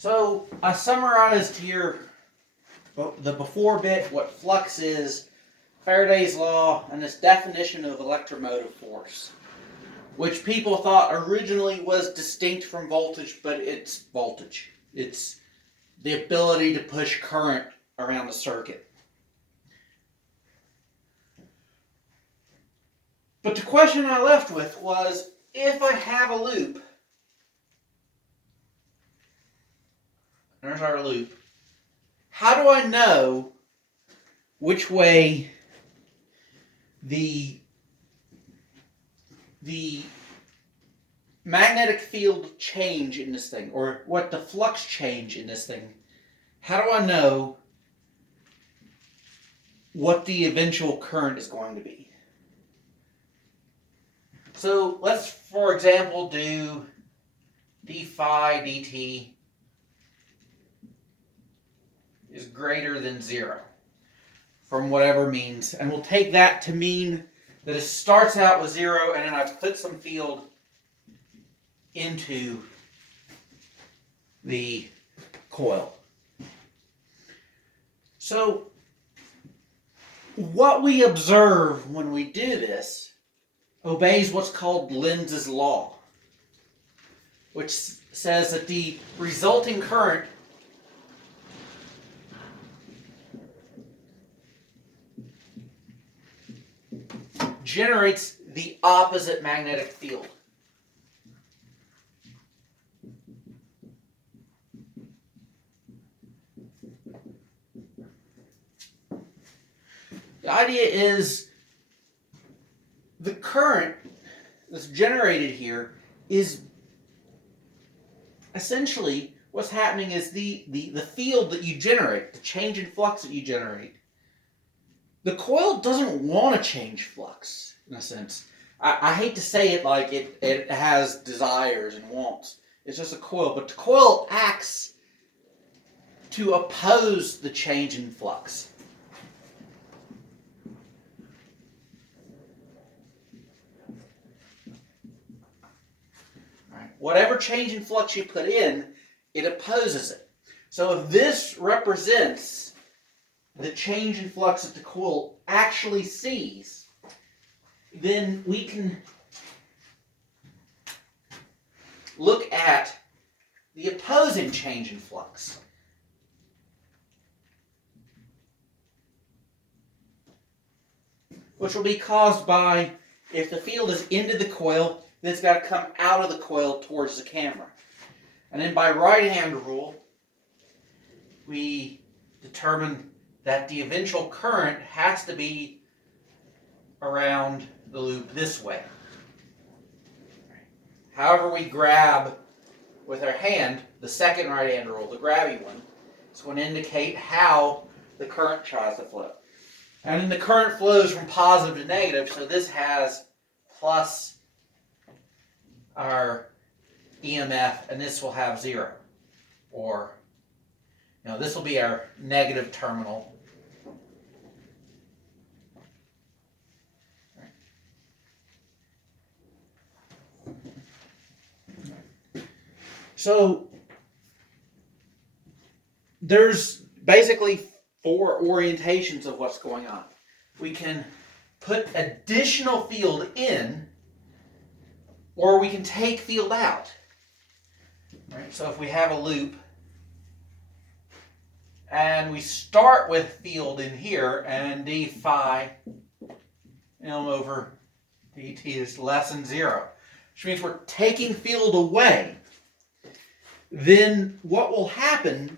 So I summarized here the before bit, what flux is, Faraday's law, and this definition of electromotive force, which people thought originally was distinct from voltage, but it's voltage. It's the ability to push current around a circuit. But the question I left with was, if I have a loop, there's our loop, how do I know which way the magnetic field change in this thing, or what the flux change in this thing? How do I know what the eventual current is going to be? So let's, for example, do d phi dt is greater than 0 from whatever means. And we'll take that to mean that it starts out with 0 and then I put some field into the coil. So what we observe when we do this obeys what's called Lenz's law, which says that the resulting current generates the opposite magnetic field. The idea is the current that's generated here is essentially what's happening is the field that you generate, the change in flux that you generate. The coil doesn't want to change flux, in a sense. I hate to say it like it has desires and wants. It's just a coil, but the coil acts to oppose the change in flux. Whatever change in flux you put in, it opposes it. So if this represents the change in flux that the coil actually sees, then we can look at the opposing change in flux. Which will be caused by, if the field is into the coil, then it's got to come out of the coil towards the camera. And then by right-hand rule, we determine that the eventual current has to be around the loop this way. However we grab with our hand, the second right-hand rule, the grabby one, it's going to indicate how the current tries to flow. And then the current flows from positive to negative, so this has plus our EMF, and this will have 0. Or, this will be our negative terminal. So, there's basically 4 orientations of what's going on. We can put additional field in, or we can take field out. Right? So if we have a loop, and we start with field in here, and d phi m over dt is less than 0, which means we're taking field away, then what will happen,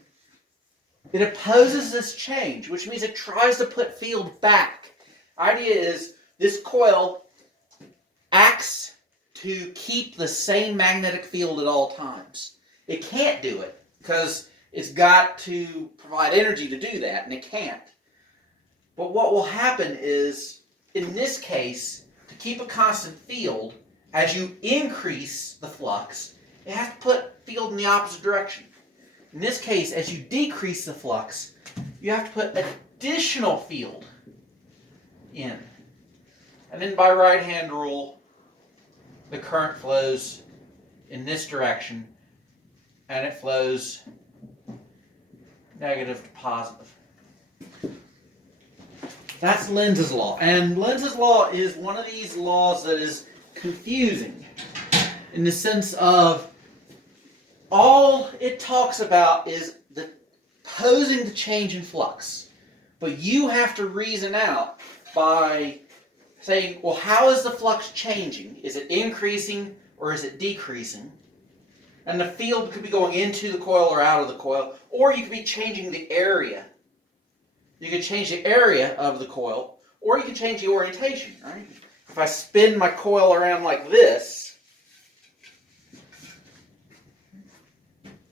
it opposes this change, which means it tries to put field back. The idea is this coil acts to keep the same magnetic field at all times. It can't do it because it's got to provide energy to do that, and it can't. But what will happen is, in this case, to keep a constant field, as you increase the flux, it has to put field in the opposite direction. In this case, as you decrease the flux, you have to put additional field in. And then by right-hand rule, the current flows in this direction, and it flows negative to positive. That's Lenz's law. And Lenz's law is one of these laws that is confusing in the sense of all it talks about is opposing the change in flux. But you have to reason out by saying, well, how is the flux changing? Is it increasing or is it decreasing? And the field could be going into the coil or out of the coil, or you could be changing the area. You could change the area of the coil, or you can change the orientation, right? If I spin my coil around like this,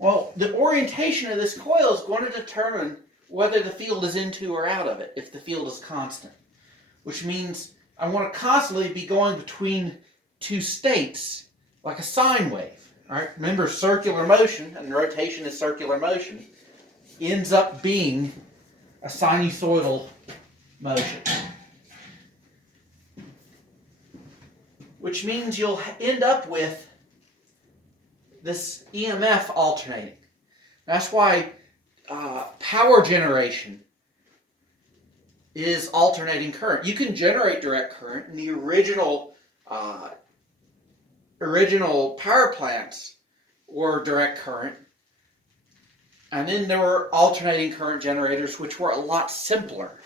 well, the orientation of this coil is going to determine whether the field is into or out of it, if the field is constant. Which means I want to constantly be going between two states, like a sine wave. Right? Remember, circular motion, and rotation is circular motion, ends up being a sinusoidal motion. Which means you'll end up with this EMF alternating. That's why power generation is alternating current. You can generate direct current. In the original power plants were direct current. And then there were alternating current generators, which were a lot simpler.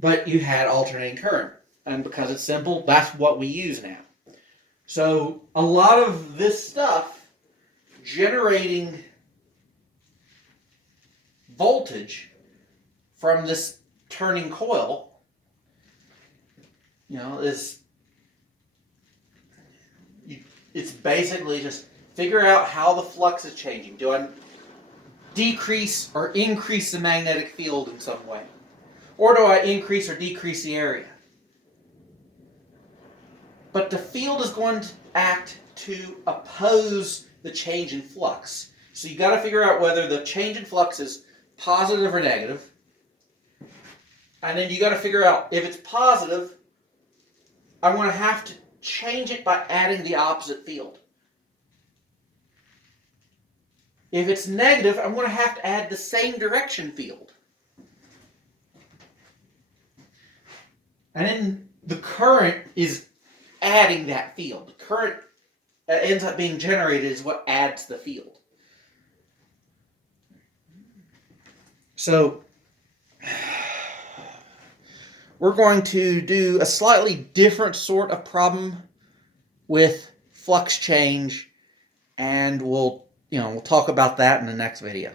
But you had alternating current. And because it's simple, that's what we use now. So a lot of this stuff, generating voltage from this turning coil, it's basically just figure out how the flux is changing. Do I decrease or increase the magnetic field in some way? Or do I increase or decrease the area? But the field is going to act to oppose the change in flux. So you've got to figure out whether the change in flux is positive or negative. And then you got to figure out if it's positive, I'm going to have to change it by adding the opposite field. If it's negative, I'm going to have to add the same direction field. And then the current is adding that field. The current that ends up being generated is what adds the field. So we're going to do a slightly different sort of problem with flux change, and we'll talk about that in the next video.